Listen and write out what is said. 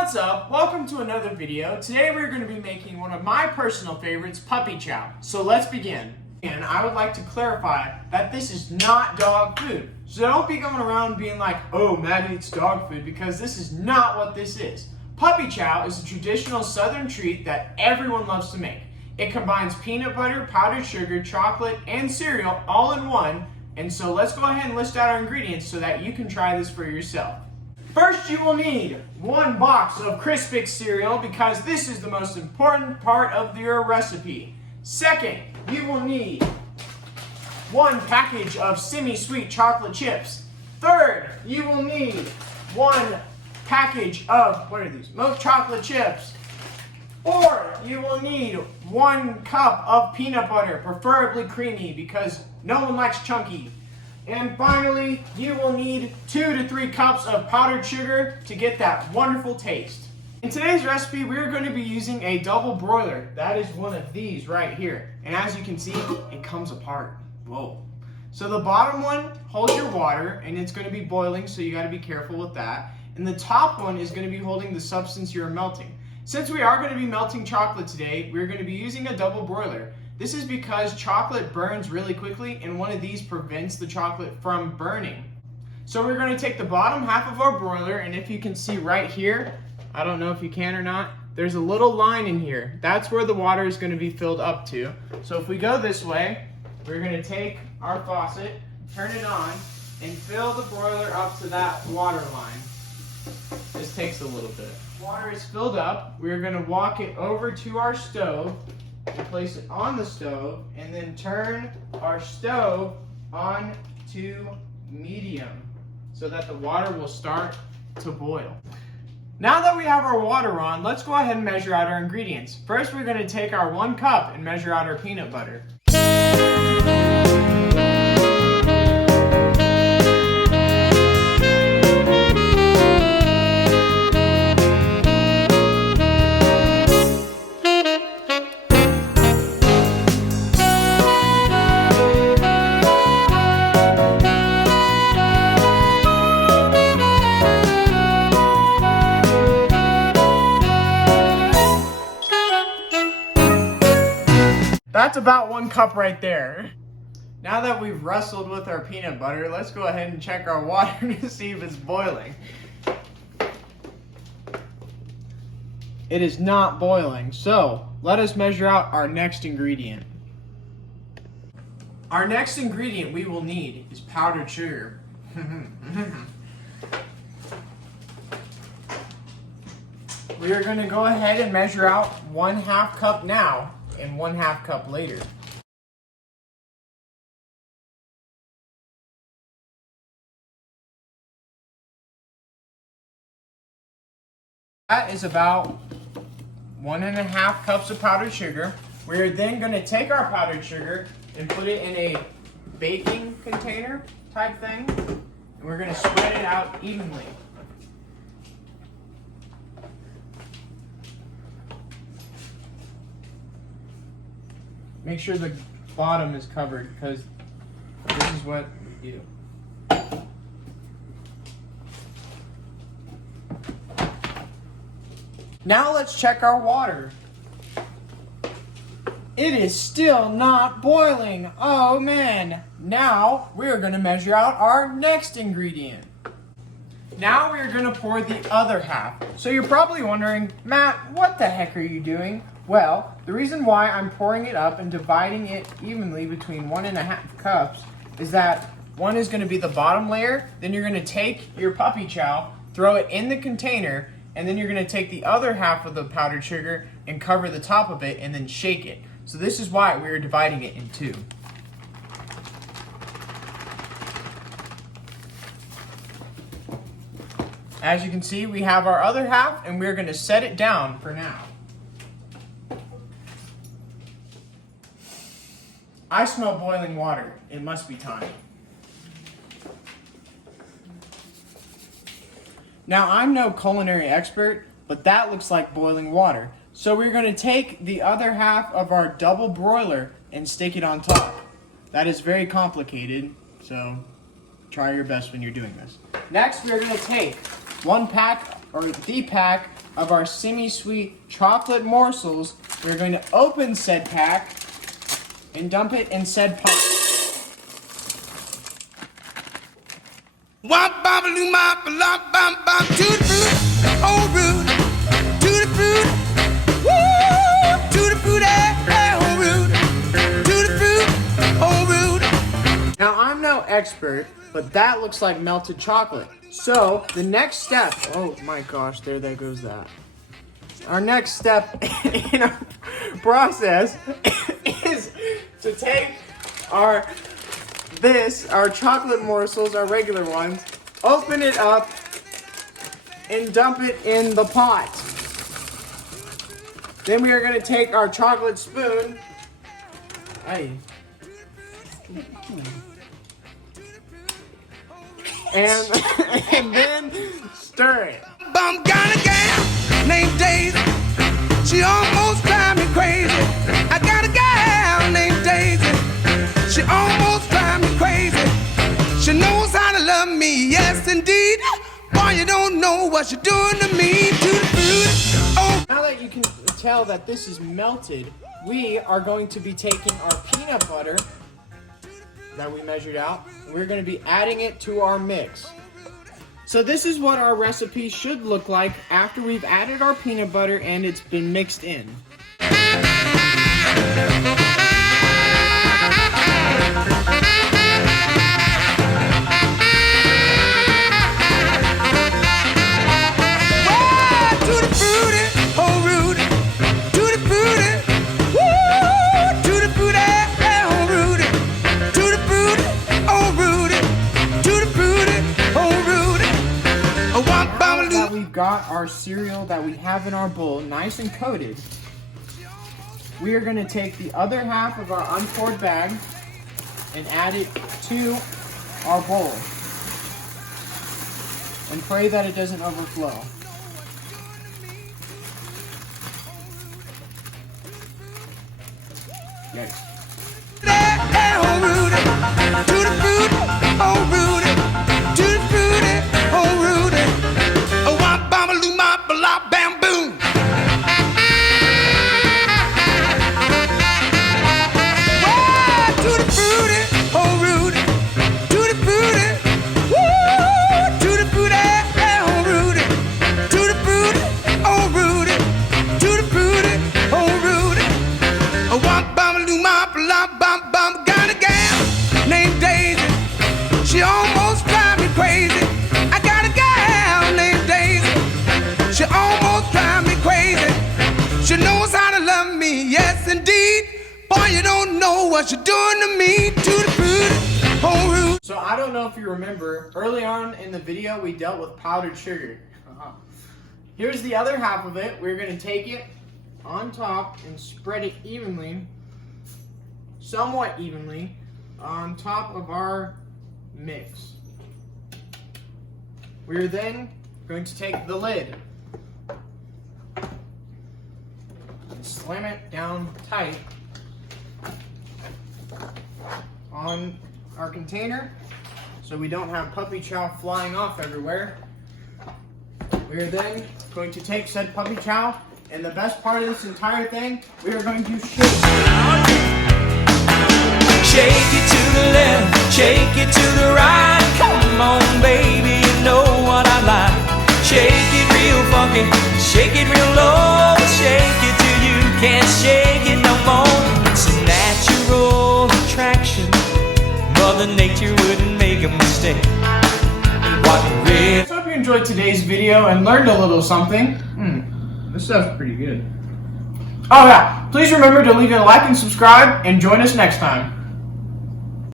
what's up? Welcome to another video. Today we're going to be making one of my personal favorites, puppy chow. So let's begin. And I would like to clarify that this is not dog food. So don't be going around being like, oh, Matt eats dog food, because this is not what this is. Puppy chow is a traditional southern treat that everyone loves to make. It combines peanut butter, powdered sugar, chocolate, and cereal all in one. And so let's go ahead and list out our ingredients so that you can try this for yourself. First, you will need 1 box of Crispix cereal because this is the most important part of your recipe. Second, you will need 1 package of semi-sweet chocolate chips. Third, you will need 1 package of, what are these, milk chocolate chips. Fourth, you will need 1 cup of peanut butter, preferably creamy because no one likes chunky. And finally, you will need 2 to 3 cups of powdered sugar to get that wonderful taste. In today's recipe, we're going to be using a double broiler. That is one of these right here. And as you can see, it comes apart. Whoa. So the bottom one holds your water, and it's going to be boiling, so you got to be careful with that. And the top one is going to be holding the substance you're melting. Since we are going to be melting chocolate today, we're going to be using a double broiler. This is because chocolate burns really quickly, and one of these prevents the chocolate from burning. So we're going to take the bottom half of our broiler, and if you can see right here, I don't know if you can or not, there's a little line in here. That's where the water is going to be filled up to. So if we go this way, we're going to take our faucet, turn it on, and fill the broiler up to that water line. This takes a little bit. Water is filled up. We're going to walk it over to our stove. We place it on the stove and then turn our stove on to medium so that the water will start to boil. Now that we have our water on, let's go ahead and measure out our ingredients. First, we're going to take our 1 cup and measure out our peanut butter. That's about 1 cup right there. Now that we've wrestled with our peanut butter, let's go ahead and check our water to see if it's boiling. It is not boiling, so let us measure out our next ingredient. Our next ingredient we will need is powdered sugar. We are going to go ahead and measure out 1/2 cup now and 1/2 cup later. That is about 1.5 cups of powdered sugar. We're then going to take our powdered sugar and put it in a baking container type thing, and we're going to spread it out evenly. Make sure the bottom is covered because this is what we do. Now let's check our water. It is still not boiling. Oh man. Now we're going to measure out our next ingredient. Now we're going to pour the other half. So you're probably wondering, Matt, what the heck are you doing? Well, the reason why I'm pouring it up and dividing it evenly between 1.5 cups is that one is going to be the bottom layer, then you're going to take your puppy chow, throw it in the container, and then you're going to take the other half of the powdered sugar and cover the top of it and then shake it. So this is why we're dividing it in 2. As you can see, we have our other half and we're going to set it down for now. I smell boiling water. It must be time. Now, I'm no culinary expert, but that looks like boiling water. So we're going to take the other half of our double broiler and stick it on top. That is very complicated, so try your best when you're doing this. Next, we're going to take the pack of our semi-sweet chocolate morsels. We're going to open said pack and dump it in said pot. Wop bam loo ma bam bam bam to the fruit, oh root, to the fruit, woo, to the fruit, oh root, to the fruit, oh root. Now I'm no expert, but that looks like melted chocolate. So the next step, oh my gosh, there goes that. Our next step in our process is to take our chocolate morsels, our regular ones, open it up, and dump it in the pot. Then we are going to take our chocolate spoon, and then stir it. Bum got a gal named Daisy. She almost drive me crazy. I got a gal named Daisy. She almost drive me crazy. She knows how to love me, yes indeed. Boy, you don't know what you're doing to me, to the food. Oh. Now that you can tell that this is melted, we are going to be taking our peanut butter that we measured out. We're going to be adding it to our mix. So this is what our recipe should look like after we've added our peanut butter and it's been mixed in. Got our cereal that we have in our bowl nice and coated, we are going to take the other half of our unpoured bag and add it to our bowl and pray that it doesn't overflow. Yikes. She almost drive me crazy. I got a gal named Daisy. She almost drive me crazy. She knows how to love me, yes indeed. Boy, you don't know what you're doing to me, to the food, whole root. So I don't know if you remember, early on in the video we dealt with powdered sugar. Here's the other half of it. We're going to take it on top and spread it evenly, somewhat evenly, on top of our mix. We're then going to take the lid and slam it down tight on our container so we don't have puppy chow flying off everywhere. We're then going to take said puppy chow, and the best part of this entire thing, we are going to shake. Shake it to the left, shake it to the right. Come on, baby, you know what I like. Shake it real funky, shake it real low. Shake it till you can't shake it no more. It's a natural attraction. Mother Nature wouldn't make a mistake. What really? So I hope you enjoyed today's video and learned a little something. This stuff's pretty good. Oh yeah, please remember to leave a like and subscribe and join us next time.